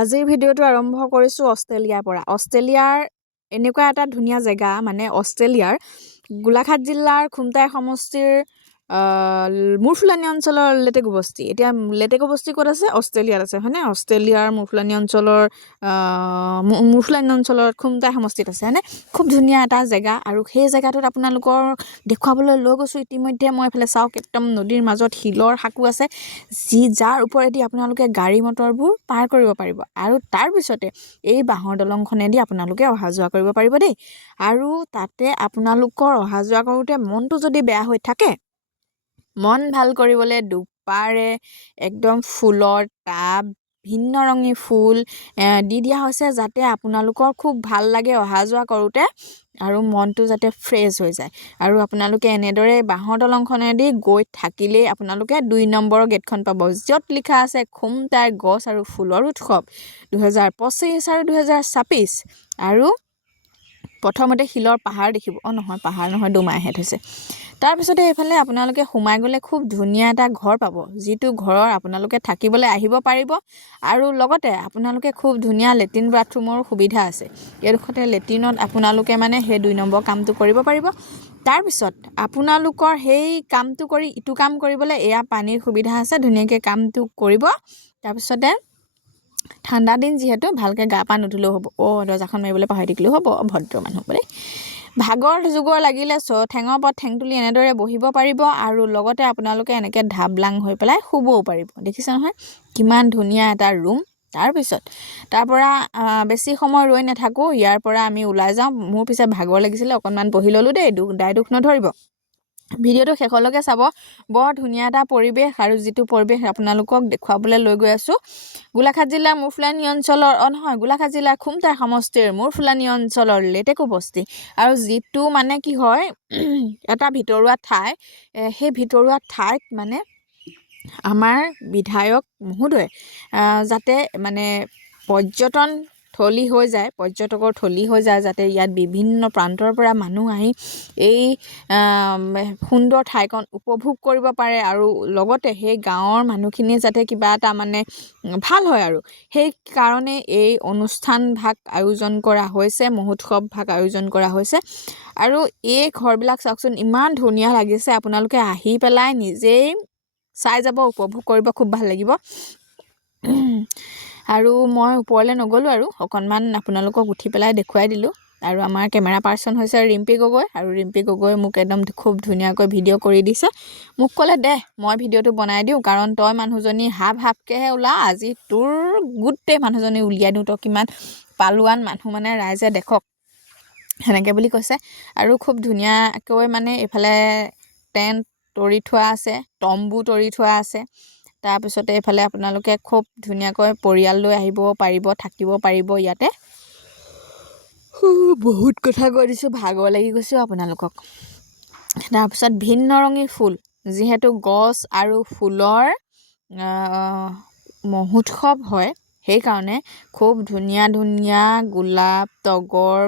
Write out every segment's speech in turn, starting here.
আজিৰ ভিডিঅ'টো আৰম্ভ কৰিছোঁ অষ্ট্ৰেলিয়াৰ পৰা। অষ্ট্ৰেলিয়াৰ এনেকুৱা এটা ধুনীয়া জেগা, মানে অষ্ট্ৰেলিয়াৰ গোলাঘাট জিলাৰ খুমটাই সমষ্টিৰ মুৰফুলানি অঞ্চলৰ লেটেকু বস্তি। এতিয়া লেটেকু বস্তি ক'ত আছে? অষ্ট্ৰেলিয়াত আছে, হয়নে? অষ্ট্ৰেলিয়াৰ মুৰফুলানি অঞ্চলত খুমটাই সমষ্টিত আছে, হয়নে? খুব ধুনীয়া এটা জেগা, আৰু সেই জেগাটোত আপোনালোকৰ দেখুৱাবলৈ লৈ গৈছোঁ ইতিমধ্যে। মই এইফালে চাওক, একদম নদীৰ মাজত শিলৰ সাঁকো আছে, যাৰ ওপৰেদি আপোনালোকে গাড়ী মটৰবোৰ পাৰ কৰিব পাৰিব। আৰু তাৰপিছতে এই বাঁহৰ দলংখনেদি আপোনালোকে অহা যোৱা কৰিব পাৰিব দেই। আৰু তাতে আপোনালোকৰ অহা যোৱা কৰোঁতে মনটো যদি বেয়া হৈ থাকে, মন ভাল কৰিবলৈ দুপাৰে একদম ফুলৰ টাব, ভিন্ন ৰঙী ফুল দি দিয়া হৈছে, যাতে আপোনালোকৰ খুব ভাল লাগে অহা যোৱা কৰোঁতে, আৰু মনটো যাতে ফ্ৰেছ হৈ যায়। আৰু আপোনালোকে এনেদৰে বাঁহৰ দলংখনেদি গৈ থাকিলেই আপোনালোকে 2 নম্বৰৰ গেটখন পাব, য'ত লিখা আছে খুমটাই গছ আৰু ফুলৰ উৎসৱ 2025 আৰু 2026। আৰু প্ৰথমতে শিলৰ পাহাৰ দেখিব, নহয় পাহাৰ নহয়, দুমাইহেঁত হৈছে। তাৰপিছতে এইফালে আপোনালোকে সোমাই গ'লে খুব ধুনীয়া এটা ঘৰ পাব, যিটো ঘৰৰ আপোনালোকে থাকিবলৈ আহিব পাৰিব। আৰু লগতে আপোনালোকে খুব ধুনীয়া লেট্ৰিন বাথৰুমৰ সুবিধা আছে। এইডোখৰতে লেট্ৰিনত আপোনালোকে মানে সেই 2 নম্বৰ কামটো কৰিব পাৰিব। তাৰপিছত আপোনালোকৰ সেই কামটো কৰি ইটো কাম কৰিবলৈ এয়া পানীৰ সুবিধা আছে, ধুনীয়াকৈ কামটো কৰিব। তাৰপিছতে ঠাণ্ডা দিন যিহেতু ভালকৈ গা পা নুধুলেও হ'ব। দৰ্জাখন মাৰিবলৈ পাহৰি থাকিলেও হ'ব, ভদ্ৰ মানুহ বোলে। ভাগৰ যুগৰ লাগিলে ঠেঙৰ ওপৰত ঠেং তুলি এনেদৰে বহিব পাৰিব, আৰু লগতে আপোনালোকে এনেকৈ ঢাবলাং হৈ পেলাই শুবও পাৰিব। দেখিছে নহয় কিমান ধুনীয়া এটা ৰুম। তাৰপিছত তাৰ পৰা বেছি সময় ৰৈ নাথাকোঁ, ইয়াৰ পৰা আমি ওলাই যাওঁ। মোৰ পিছে ভাগৰ লাগিছিলে, অকণমান বহি ল'লোঁ দেই, দুখ নধৰিব। ভিডিঅ'টো শেষলৈকে চাব। বৰ ধুনীয়া এটা পৰিৱেশ, আৰু যিটো পৰিৱেশ আপোনালোকক দেখুৱাবলৈ লৈ গৈ আছোঁ গোলাঘাট জিলাৰ মুৰফুলানি অঞ্চলৰ, গোলাঘাট জিলাৰ খুমটাই সমষ্টিৰ মুৰফুলানি অঞ্চলৰ লেটেকু বস্তি। আৰু যিটো মানে কি হয়, এটা ভিতৰুৱা ঠাই, সেই ভিতৰুৱা ঠাইত মানে আমাৰ বিধায়ক মহোদয়ে যাতে মানে পৰ্যটকৰ থলী হৈ যায়, যাতে ইয়াত বিভিন্ন প্ৰান্তৰ পৰা মানুহ আহি এই সুন্দৰ ঠাইকণ উপভোগ কৰিব পাৰে। আৰু লগতে সেই গাঁৱৰ মানুহখিনিয়ে যাতে কিবা এটা মানে ভাল হয়, আৰু সেই কাৰণে এই অনুষ্ঠান ভাগ আয়োজন কৰা হৈছে, মহোৎসৱ ভাগ আয়োজন কৰা হৈছে। আৰু এই ঘৰবিলাক চাওকচোন, ইমান ধুনীয়া লাগিছে। আপোনালোকে আহি পেলাই নিজেই চাই যাব, উপভোগ কৰিব, খুব ভাল লাগিব। আৰু মই ওপৰলৈ নগ'লোঁ, আৰু অকণমান আপোনালোকক উঠি পেলাই দেখুৱাই দিলোঁ। আৰু আমাৰ কেমেৰা পাৰ্চন হৈছে ৰিম্পী গগৈ, আৰু ৰিম্পী গগৈ মোক একদম খুব ধুনীয়াকৈ ভিডিঅ' কৰি দিছে। মোক ক'লে দে মই ভিডিঅ'টো বনাই দিওঁ, কাৰণ তই মানুহজনী হাফকৈহে ওলা, আজি তোৰ গোটেই মানুহজনী উলিয়াই দিওঁ, তই কিমান পালোৱান মানুহ, মানে ৰাইজে দেখক, সেনেকৈ বুলি কৈছে। আৰু খুব ধুনীয়াকৈ মানে এইফালে টেণ্ট তৰি থোৱা আছে, তম্বু তৰি থোৱা আছে। তাৰপিছতে এইফালে আপোনালোকে খুব ধুনীয়াকৈ পৰিয়াল লৈ আহিব পাৰিব, থাকিব পাৰিব ইয়াতে। বহুত কথা কৈ দিছোঁ, ভাগৰ লাগি গৈছোঁ আপোনালোকক। তাৰপিছত ভিন্ন ৰঙী ফুল, যিহেতু গছ আৰু ফুলৰ মহোৎসৱ হয়, সেইকাৰণে খুব ধুনীয়া ধুনীয়া গোলাপ, তগৰ,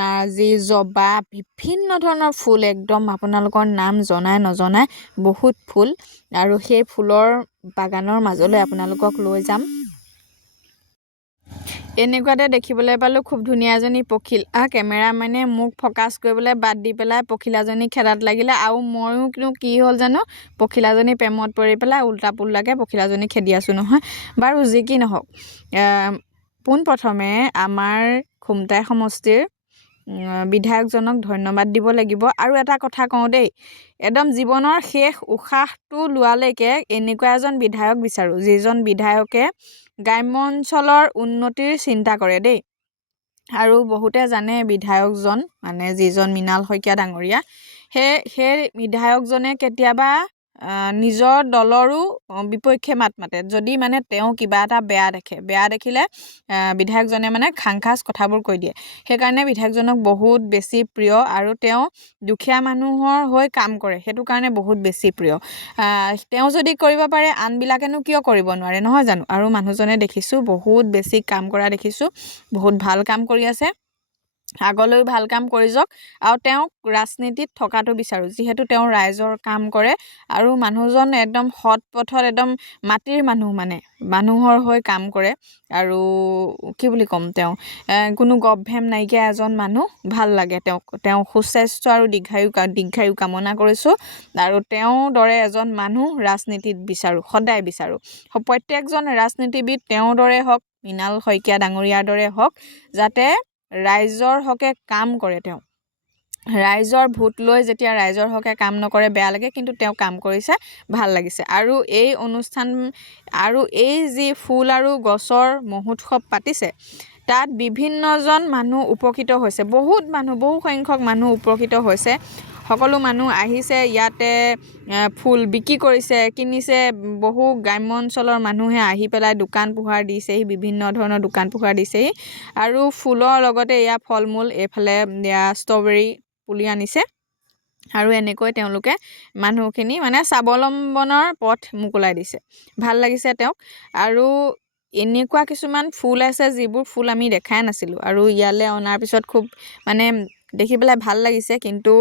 নাৰ্জী, জবা, বিভিন্ন ধৰণৰ ফুল, একদম আপোনালোকৰ নাম জনাই নজনাই বহুত ফুল। আৰু সেই ফুলৰ বাগানৰ মাজলৈ আপোনালোকক লৈ যাম। এনেকুৱাতে দেখিবলৈ পালোঁ খুব ধুনীয়া এজনী পখিলা। কেমেৰামেনে মোক ফ'কাছ কৰিবলৈ বাদ দি পেলাই পখিলাজনী খেদাত লাগিলে, আৰু ময়ো কি হ'ল জানো, পখিলাজনী প্ৰেমত পৰি পেলাই উল্টা পুল্টাকৈ পখিলাজনী খেদি আছোঁ নহয়। বাৰু যি কি নহওক, পোনপ্ৰথমে আমাৰ খুমটাই সমষ্টিৰ বিধায়কজনক ধন্যবাদ দিব লাগিব। আৰু এটা কথা কওঁ দেই, একদম জীৱনৰ শেষ উশাহটো লোৱালৈকে এনেকুৱা এজন বিধায়ক বিচাৰোঁ, যিজন বিধায়কে গ্ৰাম্য অঞ্চলৰ উন্নতিৰ চিন্তা কৰে দেই। আৰু বহুতে জানে বিধায়কজন মানে যিজন মৃণাল শইকীয়া ডাঙৰীয়া, সেই বিধায়কজনে কেতিয়াবা নিজৰ দলৰো বিপক্ষে মাত মাতে, যদি মানে তেওঁ কিবা এটা বেয়া দেখিলে বিধায়কজনে মানে খাংখাচ কথাবোৰ কৈ দিয়ে। সেইকাৰণে বিধায়কজনক বহুত বেছি প্ৰিয়, আৰু তেওঁ দুখীয়া মানুহৰ হৈ কাম কৰে, সেইটো কাৰণে বহুত বেছি প্ৰিয়। তেওঁ যদি কৰিব পাৰে, আনবিলাকেনো কিয় কৰিব নোৱাৰে, নহয় জানো? আৰু মানুহজনে দেখিছোঁ বহুত বেছি কাম কৰা দেখিছোঁ, বহুত ভাল কাম কৰি আছে। আগলৈ ভাল কাম কৰি যাওক আৰু তেওঁক ৰাজনীতিত থকাটো বিচাৰোঁ যিহেতু তেওঁ ৰাইজৰ কাম কৰে আৰু মানুহজন একদম সৎ পথত একদম মাটিৰ মানুহ মানে মানুহৰ হৈ কাম কৰে আৰু কি বুলি ক'ম তেওঁ কোনো গভভেম নাইকিয়া এজন মানুহ ভাল লাগে তেওঁ সুস্বাস্থ্য আৰু দীৰ্ঘায়ু কামনা কৰিছোঁ আৰু তেওঁৰ দৰে এজন মানুহ ৰাজনীতিত সদায় বিচাৰোঁ প্ৰত্যেকজন ৰাজনীতিবিদ তেওঁৰ দৰে হওক মৃণাল শইকীয়া ডাঙৰীয়াৰ দৰে হওক যাতে ৰাইজৰ হকে কাম কৰে তেওঁ ৰাইজৰ ভোট লৈ যেতিয়া ৰাইজৰ হকে কাম নকৰে বেয়া লাগে কিন্তু তেওঁ কাম কৰিছে ভাল লাগিছে আৰু এই অনুষ্ঠান আৰু এই যি ফুল আৰু গছৰ মহোৎসৱ পাতিছে তাত বিভিন্নজন মানুহ উপকৃত হৈছে বহু সংখ্যক মানুহ উপকৃত হৈছে সকলো মানুহ আহিছে ইয়াতে ফুল বিক্ৰী কৰিছে কিনিছে বহু গ্ৰাম্য অঞ্চলৰ মানুহে আহি পেলাই দোকান পোহাৰ দিছেহি বিভিন্ন ধৰণৰ দোকান পোহাৰ দিছেহি আৰু ফুলৰ লগতে এয়া ফল মূল এইফালে ষ্ট্ৰবেৰী পুলি আনিছে আৰু এনেকৈ তেওঁলোকে মানুহখিনি মানে স্বাৱলম্বনৰ পথ মোকলাই দিছে ভাল লাগিছে তেওঁক আৰু এনেকুৱা কিছুমান ফুল আছে যিবোৰ ফুল আমি দেখাই নাছিলোঁ আৰু ইয়ালৈ অনাৰ পিছত খুব মানে দেখি পেলাই ভাল লাগিছে কিন্তু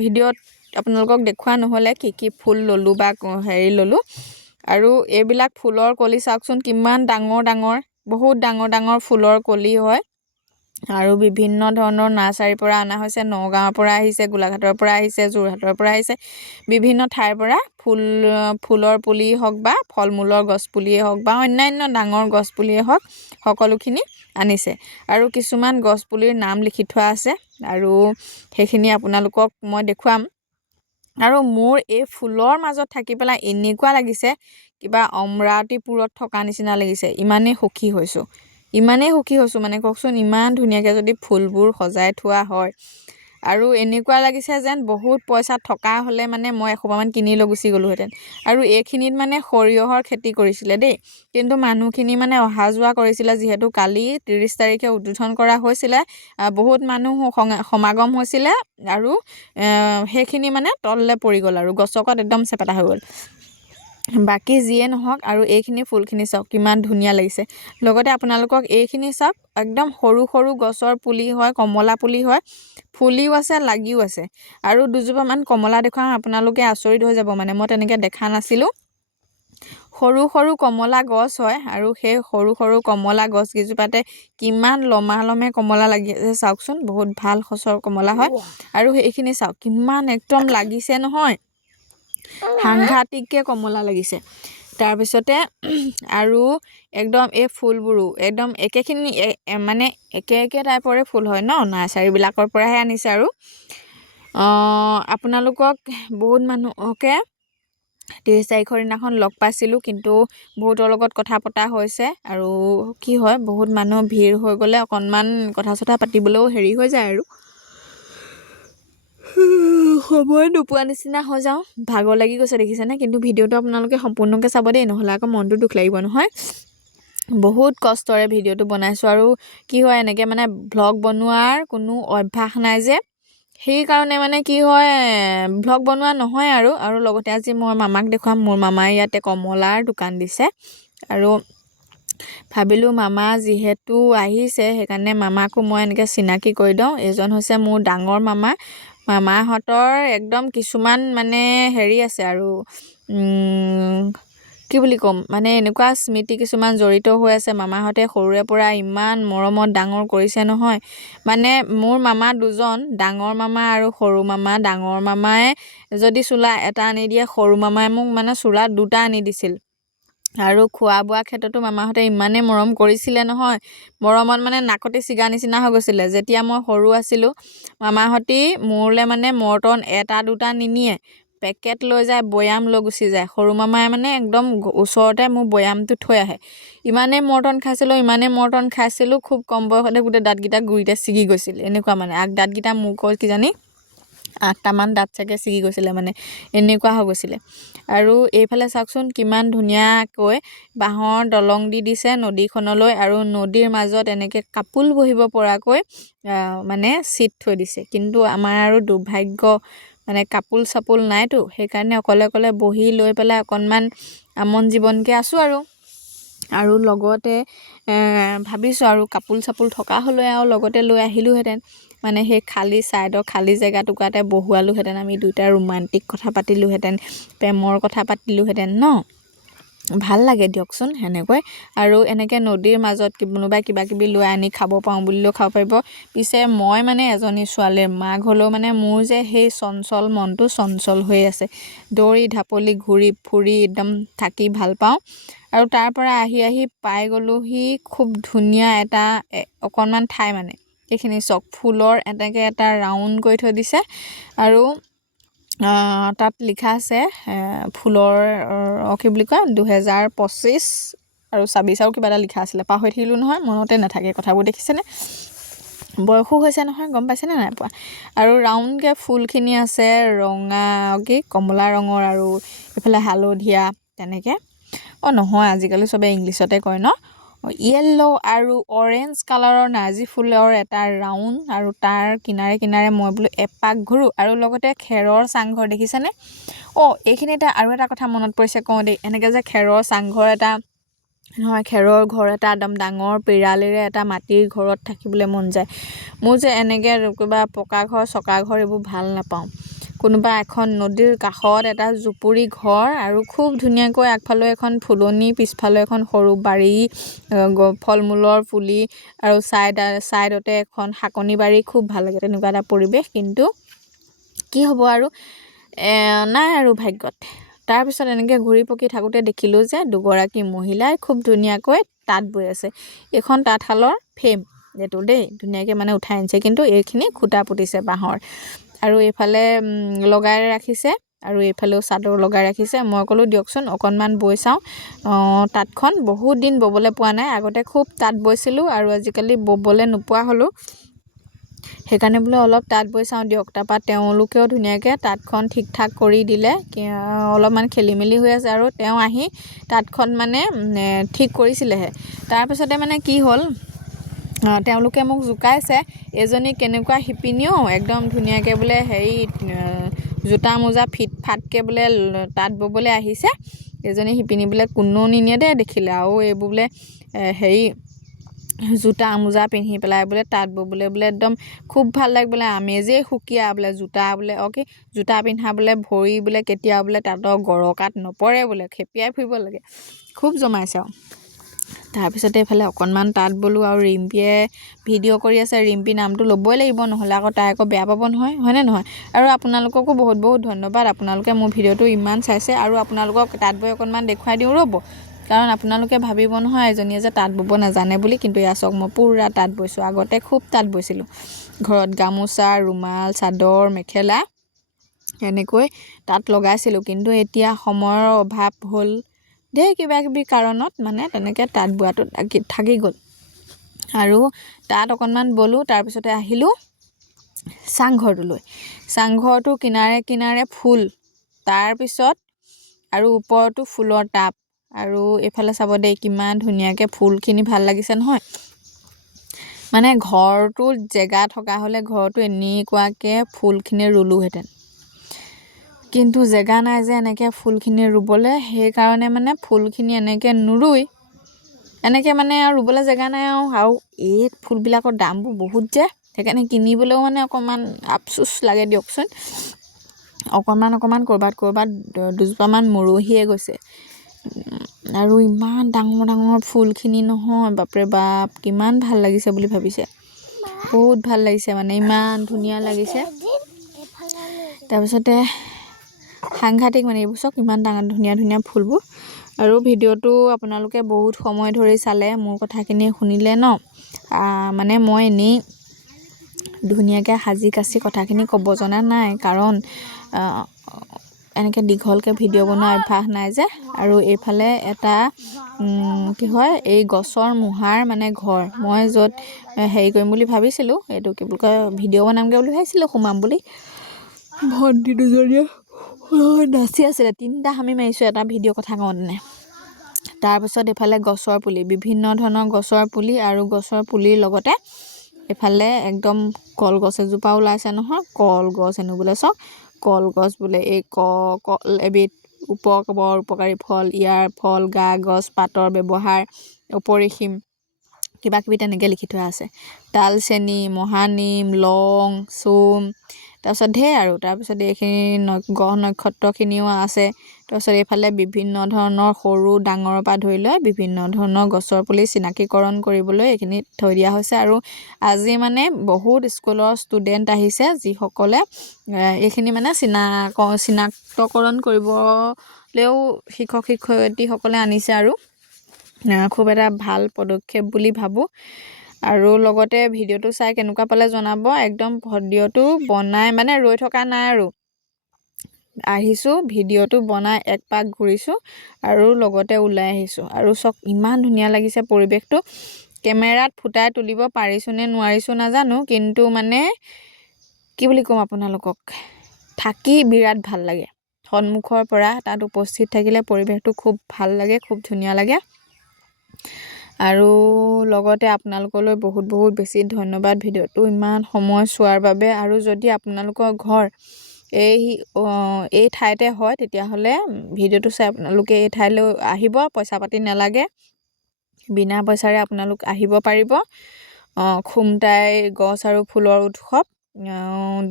ভিডিঅ'ত আপোনালোকক দেখুওৱা নহ'লে কি ফুল ল'লোঁ বা হেৰি ল'লোঁ আৰু এইবিলাক ফুলৰ কলি চাওকচোন কিমান ডাঙৰ বহুত ডাঙৰ ফুলৰ কলি হয় আৰু বিভিন্ন ধৰণৰ নাৰ্চাৰীৰ পৰা অনা হৈছে নগাঁৱৰ পৰা আহিছে গোলাঘাটৰ পৰা আহিছে যোৰহাটৰ পৰা আহিছে বিভিন্ন ঠাইৰ পৰা ফুলৰ পুলি হওক বা ফল মূলৰ গছ পুলিয়ে হওক বা অন্যান্য ডাঙৰ গছ পুলিয়ে হওক সকলোখিনি আনিছে আৰু কিছুমান গছ পুলিৰ নাম লিখি থোৱা আছে আৰু সেইখিনি আপোনালোকক মই দেখুৱাম আৰু মোৰ এই ফুলৰ মাজত থাকি পেলাই এনেকুৱা লাগিছে কিবা অমৰাৱতীপুৰত থকা নিচিনা লাগিছে ইমানেই সুখী হৈছোঁ মানে কওকচোন ইমান ধুনীয়াকৈ যদি ফুলবোৰ সজাই থোৱা হয় আৰু এনেকুৱা লাগিছে যেন বহুত পইচা থকা হ'লে মানে মই এসোপামান কিনি লৈ গুচি গ'লোহেঁতেন আৰু এইখিনিত মানে সৰিয়হৰ খেতি কৰিছিলে দেই কিন্তু মানুহখিনি মানে অহা যোৱা কৰিছিলে যিহেতু কালি 30 তাৰিখে উদ্বোধন কৰা হৈছিলে বহুত মানুহ সমাগম হৈছিলে আৰু সেইখিনি মানে তললৈ পৰি গ'ল আৰু গছকত একদম চেপেটা হৈ গ'ল বাকী যিয়ে নহওক আৰু এইখিনি ফুলখিনি চাওক কিমান ধুনীয়া লাগিছে লগতে আপোনালোকক এইখিনি চাওক একদম সৰু গছৰ পুলি হয় কমলা পুলি হয় ফুলিও আছে লাগিও আছে আৰু দুজোপামান কমলা দেখুৱাম আপোনালোকে আচৰিত হৈ যাব মানে মই তেনেকৈ দেখা নাছিলোঁ সৰু কমলা গছ হয় আৰু সেই সৰু কমলা গছ কেইজোপাতে কিমান লমে কমলা লাগি আছে চাওকচোন বহুত ভাল সচৰ কমলা হয় আৰু এইখিনি চাওক কিমান একদম লাগিছে নহয় সাংঘাতিককৈ কমলা লাগিছে তাৰপিছতে আৰু একদম এই ফুলবোৰো একদম একেখিনি মানে একে টাইপৰে ফুল হয় ন নাৰ্চাৰীবিলাকৰ পৰাহে আনিছে আৰু আপোনালোকক বহুত মানুহকে 30 তাৰিখৰ দিনাখন লগ পাইছিলোঁ কিন্তু বহুতৰ লগত কথা পতা হৈছে আৰু কি হয় বহুত মানুহ ভিৰ হৈ গ'লে অকণমান কথা চথা পাতিবলৈও হেৰি হৈ যায় আৰু সময় নোপোৱা নিচিনা হৈ যাওঁ ভাগৰ লাগি গৈছে দেখিছেনে কিন্তু ভিডিঅ'টো আপোনালোকে সম্পূৰ্ণকৈ চাব দেই নহ'লে আকৌ মনটো দুখ লাগিব নহয় বহুত কষ্টৰে ভিডিঅ'টো বনাইছোঁ আৰু কি হয় এনেকৈ মানে ভ্লগ বনোৱাৰ কোনো অভ্যাস নাই যে সেইকাৰণে মানে কি হয় ভ্লগ বনোৱা নহয় আৰু লগতে আজি মই মামাক দেখুৱাম মোৰ মামাই ইয়াতে কমলাৰ দোকান দিছে আৰু ভাবিলোঁ মামা যিহেতু আহিছে সেইকাৰণে মামাকো মই এনেকৈ চিনাকি কৰি দিওঁ এইজন হৈছে মোৰ ডাঙৰ মামাহঁতৰ একদম কিছুমান মানে হেৰি আছে আৰু কি বুলি ক'ম মানে এনেকুৱা স্মৃতি কিছুমান জড়িত হৈ আছে মামাহঁতে সৰুৰে পৰা ইমান মৰমত ডাঙৰ কৰিছে নহয় মানে মোৰ মামা দুজন ডাঙৰ মামা আৰু সৰু মামা ডাঙৰ মামাই যদি চোলা এটা আনি দিয়ে সৰু মামাই মোক মানে চোলা দুটা আনি দিছিল আৰু খোৱা বোৱা ক্ষেত্ৰতো মামাহঁতে ইমানেই মৰম কৰিছিলে নহয় মৰমত মানে নাকতি ছিগা নিচিনা হৈ গৈছিলে যেতিয়া মই সৰু আছিলোঁ মামাহঁতে মোৰলৈ মানে মৰ্টন এটা দুটা নিনিয়ে পেকেট লৈ যায় বৈয়াম লৈ গুচি যায় সৰু মামাই মানে একদম ওচৰতে মোৰ বৈয়ামটো থৈ আহে ইমানেই মৰ্টন খাইছিলোঁ খুব কম বয়সতে গোটেই দাঁতকেইটা গুৰিতে ছিগি গৈছিল এনেকুৱা মানে আগ দাঁতকেইটা মোৰ কিজানি 8টামান দাঁত চাগে ছিগি গৈছিলে মানে এনেকুৱা হৈ গৈছিলে আৰু এইফালে চাওকচোন কিমান ধুনীয়াকৈ বাঁহৰ দলং দি দিছে নদীখনলৈ আৰু নদীৰ মাজত এনেকৈ কাপোল বহিব পৰাকৈ মানে চিট থৈ দিছে কিন্তু আমাৰ আৰু দুৰ্ভাগ্য মানে কাপোল চাপোল নাইতো সেইকাৰণে অকলে বহি লৈ পেলাই অকণমান আমন জীৱনকৈ আছোঁ আৰু আৰু লগতে ভাবিছোঁ আৰু কাপোৰ চাপোৰ থকা হ'লে আৰু লগতে লৈ আহিলোহেঁতেন মানে সেই খালী ছাইডৰ খালী জেগা টুকুৰাতে বহুৱালোহেঁতেন আমি দুয়োটা ৰোমান্টিক কথা পাতিলোহেঁতেন প্ৰেমৰ কথা পাতিলোহেঁতেন ন ভাল লাগে দিয়কচোন সেনেকৈ আৰু এনেকৈ নদীৰ মাজত কোনোবাই কিবা কিবি লৈ আনি খাব পাৰোঁ বুলিলেও খাব পাৰিব পিছে মই মানে এজনী ছোৱালীৰ মাক হ'লেও মানে মোৰ যে সেই চঞ্চল মনটো চঞ্চল হৈ আছে দৌৰি ঢাপলি ঘূৰি ফুৰি একদম থাকি ভাল পাওঁ আৰু তাৰ পৰা আহি পাই গ'লোহি খুব ধুনীয়া এটা অকণমান ঠাই মানে এইখিনি চক ফুলৰ এনেকৈ এটা ৰাউণ্ড কৰি থৈ দিছে আৰু তাত লিখা আছে ফুলৰ কি বুলি কয় 2025 আৰু 26 আৰু কিবা এটা লিখা আছিলে পাহৰি থাকিলোঁ নহয় মনতে নাথাকে কথাবোৰ দেখিছেনে বয়সো হৈছে নহয় গম পাইছেনে নাই পোৱা আৰু ৰাউণ্ডকৈ ফুলখিনি আছে ৰঙা কি কমলা ৰঙৰ আৰু এইফালে হালধীয়া তেনেকৈ নহয় আজিকালি চবে ইংলিছতে কয় ন য়েল্ল' আৰু অৰেঞ্জ কালাৰৰ নাৰ্জী ফুলৰ এটা ৰাউণ্ড আৰু তাৰ কিনাৰে কিনাৰে মই বোলো এপাক ঘূৰোঁ আৰু লগতে খেৰৰ চাংঘৰ দেখিছেনে এইখিনিতে আৰু এটা কথা মনত পৰিছে কওঁ দেই এনেকৈ যে খেৰৰ চাংঘৰ এটা নহয় খেৰৰ ঘৰ এটা একদম ডাঙৰ পিৰালিৰে এটা মাটিৰ ঘৰত থাকিবলৈ মন যায় মোৰ যে এনেকৈ কিবা পকা ঘৰ চকা ঘৰ এইবোৰ ভাল নাপাওঁ কোনোবা এখন নদীৰ কাষত এটা জুপুৰি ঘৰ আৰু খুব ধুনীয়াকৈ আগফালে এখন ফুলনি পিছফালে এখন সৰু বাৰী ফল মূলৰ পুলি আৰু ছাইডতে এখন শাকনি বাৰী খুব ভাল লাগে তেনেকুৱা এটা পৰিৱেশ কিন্তু কি হ'ব আৰু নাই আৰু ভাগ্যত তাৰপিছত এনেকৈ ঘূৰি পকি থাকোঁতে দেখিলোঁ যে দুগৰাকী মহিলাই খুব ধুনীয়াকৈ তাঁত বৈ আছে এইখন তাঁতশালৰ ফ্ৰেম এইটো দেই ধুনীয়াকৈ মানে উঠাই আনিছে কিন্তু এইখিনি খুটা পুতিছে বাঁহৰ আৰু এইফালে লগাই ৰাখিছে আৰু এইফালেও চাদৰ লগাই ৰাখিছে মই ক'লোঁ দিয়কচোন অকণমান বৈ চাওঁ তাঁতখন বহুত দিন ব'বলৈ পোৱা নাই আগতে খুব তাঁত বৈছিলোঁ আৰু আজিকালি ব'বলৈ নোপোৱা হ'লোঁ সেইকাৰণে বোলে অলপ তাঁত বৈ চাওঁ দিয়ক তাৰপৰা তেওঁলোকেও ধুনীয়াকৈ তাঁতখন ঠিক ঠাক কৰি দিলে অলপমান খেলি মেলি হৈ আছে আৰু তেওঁ আহি তাঁতখন মানে ঠিক কৰিছিলেহে তাৰপিছতে মানে কি হ'ল তেওঁলোকে মোক জোকাইছে এজনী কেনেকুৱা শিপিনীও একদম ধুনীয়াকৈ বোলে হেৰি জোতা মোজা ফিট ফাটকৈ বোলে তাঁত ব'বলৈ আহিছে এজনী শিপিনী বোলে কোনো নিনিয়ে দেই দেখিলে আৰু এইবোৰ বোলে হেৰি জোতা মোজা পিন্ধি পেলাই বোলে তাঁত ব'বলৈ বোলে একদম খুব ভাল লাগে বোলে আমেজেই সুকীয়া বোলে জোতা বোলে কি জোতা পিন্ধা বোলে ভৰি বোলে কেতিয়াও বোলে তাঁতৰ গৰকাত নপৰে বোলে খেপিয়াই ফুৰিব লাগে খুব জমাইছে আৰু তাৰপিছতে এইফালে অকণমান তাঁত বলোঁ আৰু ৰিম্পীয়ে ভিডিঅ' কৰি আছে ৰিম্পী নামটো ল'বই লাগিব নহ'লে আকৌ তাই আকৌ বেয়া পাব নহয় হয়নে নহয় আৰু আপোনালোককো বহুত বহুত ধন্যবাদ আপোনালোকে মোৰ ভিডিঅ'টো ইমান চাইছে আৰু আপোনালোকক তাঁত বৈ অকণমান দেখুৱাই দিওঁ ৰ'ব কাৰণ আপোনালোকে ভাবিব নহয় এজনীয়ে যে তাঁত ব'ব নাজানে বুলি কিন্তু এয়া চাওক মই পূৰা তাঁত বৈছোঁ আগতে খুব তাঁত বৈছিলোঁ ঘৰত গামোচা ৰুমাল চাদৰ মেখেলা এনেকৈ তাঁত লগাইছিলোঁ কিন্তু এতিয়া সময়ৰ অভাৱ হ'ল ধেৰ কিবা কিবি কাৰণত মানে তেনেকৈ তাঁত বোৱাটো থাকি গ'ল আৰু তাত অকণমান বলোঁ তাৰপিছতে আহিলোঁ চাংঘৰটোলৈ চাংঘৰটো কিনাৰে কিনাৰে ফুল তাৰপিছত আৰু ওপৰতো ফুলৰ টাব আৰু এইফালে চাব দেই কিমান ধুনীয়াকৈ ফুলখিনি ভাল লাগিছে নহয় মানে ঘৰটোত জেগা থকা হ'লে ঘৰটো এনেকুৱাকৈ ফুলখিনি ৰুলোহেঁতেন কিন্তু জেগা নাই যে এনেকৈ ফুলখিনি ৰুবলৈ সেইকাৰণে মানে ফুলখিনি এনেকৈ নুৰুই এনেকৈ মানে আৰু ৰুবলৈ জেগা নাই আৰু এই ফুলবিলাকৰ দামবোৰ বহুত যে সেইকাৰণে কিনিবলৈও মানে অকণমান আফচোচ লাগে দিয়কচোন অকণমান ক'ৰবাত দুজোপামান মৰহিয়ে গৈছে আৰু ইমান ডাঙৰ ডাঙৰ ফুলখিনি নহয় বাপৰে বাপ কিমান ভাল লাগিছে বুলি ভাবিছে বহুত ভাল লাগিছে মানে ইমান ধুনীয়া লাগিছে তাৰপিছতে সাংঘাতিক মানে এইবোৰ চাওক ইমান ডাঙৰ ধুনীয়া ফুলবোৰ আৰু ভিডিঅ'টো আপোনালোকে বহুত সময় ধৰি চালে মোৰ কথাখিনি শুনিলে ন মানে মই এনেই ধুনীয়াকৈ সাজি কাচি কথাখিনি ক'ব জনা নাই কাৰণ এনেকৈ দীঘলকৈ ভিডিঅ' বনোৱা অভ্যাস নাই যে আৰু এইফালে এটা কি হয় এই গছৰ মূহাৰ মানে ঘৰ মই য'ত হেৰি কৰিম বুলি ভাবিছিলোঁ এইটো কি বুলি কয় ভিডিঅ' বনামগৈ বুলি ভাবিছিলোঁ সোমাম বুলি ভণ্টি দুজনীয়ে নাচি আছিলে 3টা আমি মাৰিছোঁ এটা ভিডিঅ' কথা কওঁতেনে তাৰপিছত এইফালে গছৰ পুলি বিভিন্ন ধৰণৰ গছৰ পুলি আৰু গছৰ পুলিৰ লগতে এইফালে একদম কলগছ এজোপা ওলাইছে নহয় কলগছ হেনো বোলে চাওক কলগছ বোলে এই কল এবিধ বৰ উপকাৰী ফল, ইয়াৰ ফল, গা, গছ, পাতৰ ব্যৱহাৰ, অপৰিসীম কিবা কিবি তেনেকৈ লিখি থোৱা আছে। ডালচেনি, মহানিম, লং, চোম, তাৰপিছত ঢেৰ আৰু তাৰপিছত এইখিনি গ্ৰহ নক্ষত্ৰখিনিও আছে। তাৰপিছত এইফালে বিভিন্ন ধৰণৰ সৰু ডাঙৰৰ পৰা ধৰি লৈ বিভিন্ন ধৰণৰ গছৰ পুলি চিনাকীকৰণ কৰিবলৈ এইখিনি থৈ দিয়া হৈছে। আৰু আজি মানে বহুত স্কুলৰ ষ্টুডেণ্ট আহিছে যিসকলে এইখিনি মানে চিনাক্তকৰণ কৰিবলৈও শিক্ষক শিক্ষয়িত্ৰীসকলে আনিছে আৰু খুব এটা ভাল পদক্ষেপ বুলি ভাবোঁ। আৰু লগতে ভিডিঅ'টো চাই কেনেকুৱা পালে জনাব। একদম ভিডিঅ'টো বনাই মানে ৰৈ থকা নাই আৰু আহিছোঁ, ভিডিঅ'টো বনাই এক পাক ঘূৰিছোঁ আৰু লগতে ওলাই আহিছোঁ। আৰু চক ইমান ধুনীয়া লাগিছে পৰিৱেশটো। কেমেৰাত ফুটাই তুলিব পাৰিছোঁ নে নোৱাৰিছোঁ নাজানো, কিন্তু মানে কি বুলি ক'ম আপোনালোকক, থাকি বিৰাট ভাল লাগে। সন্মুখৰ পৰা তাত উপস্থিত থাকিলে পৰিৱেশটো খুব ভাল লাগে, খুব ধুনীয়া লাগে। আৰু লগতে আপোনালোকলৈ বহুত বহুত বেছি ধন্যবাদ ভিডিঅ'টো ইমান সময় চোৱাৰ বাবে। আৰু যদি আপোনালোকৰ ঘৰ এই ঠাইতে হয় তেতিয়াহ'লে ভিডিঅ'টো চাই আপোনালোকে এই ঠাইলৈ আহিব, পইচা পাতি নালাগে, বিনা পইচাৰে আপোনালোক আহিব পাৰিব। খুমটাই গছ আৰু ফুলৰ উৎসৱ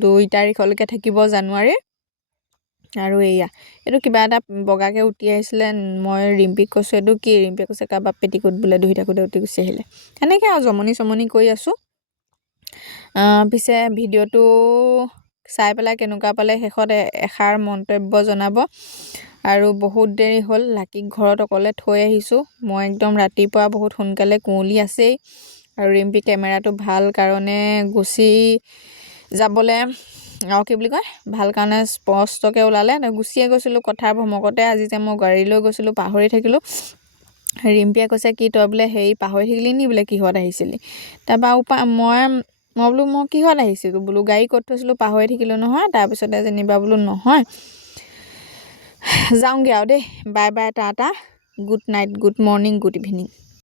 2 তাৰিখলৈকে থাকিব জানুৱাৰীৰ। আৰু এইটো কিবা এটা বগাকৈ উটি আহিছিলে, মই ৰিম্পীক কৈছোঁ এইটো কি, ৰিম্পীয়ে কৈছে কাৰোবাৰ পেটিকোট বোলে ধুই থাকোঁতে উটি গুচি আহিলে। সেনেকৈ আৰু জমনি কৰি আছোঁ। পিছে ভিডিঅ'টো চাই পেলাই কেনেকুৱা পালে শেষত এষাৰ মন্তব্য জনাব। আৰু বহুত দেৰি হ'ল, লাকিক ঘৰত অকলে থৈ আহিছোঁ মই। একদম ৰাতিপুৱা বহুত সোনকালে, কুঁৱলী আছেই আৰু ৰিম্পী কেমেৰাটো ভাল কাৰণে গুচি যাবলৈ কি বুলি কয়, ভাল কাৰণে স্পষ্টকৈ ওলালে। গুচিয়ে গৈছিলোঁ কথাৰ ভমকতে। আজি যে মই গাড়ী লৈ গৈছিলোঁ পাহৰি থাকিলোঁ। ৰিম্পীয়ে কৈছে কি তই বোলে পাহৰি থাকিলি নি বোলে, কিহত আহিছিলি? তাৰপৰা মই বোলো মই কিহত আহিছিলোঁ বোলো, গাড়ী ক'ত থৈছিলোঁ পাহৰি থাকিলোঁ নহয়। তাৰপিছতে যেনিবা বোলো নহয়, যাওঁগৈ আৰু দেই, bye bye, Tata, good night, good morning, good evening.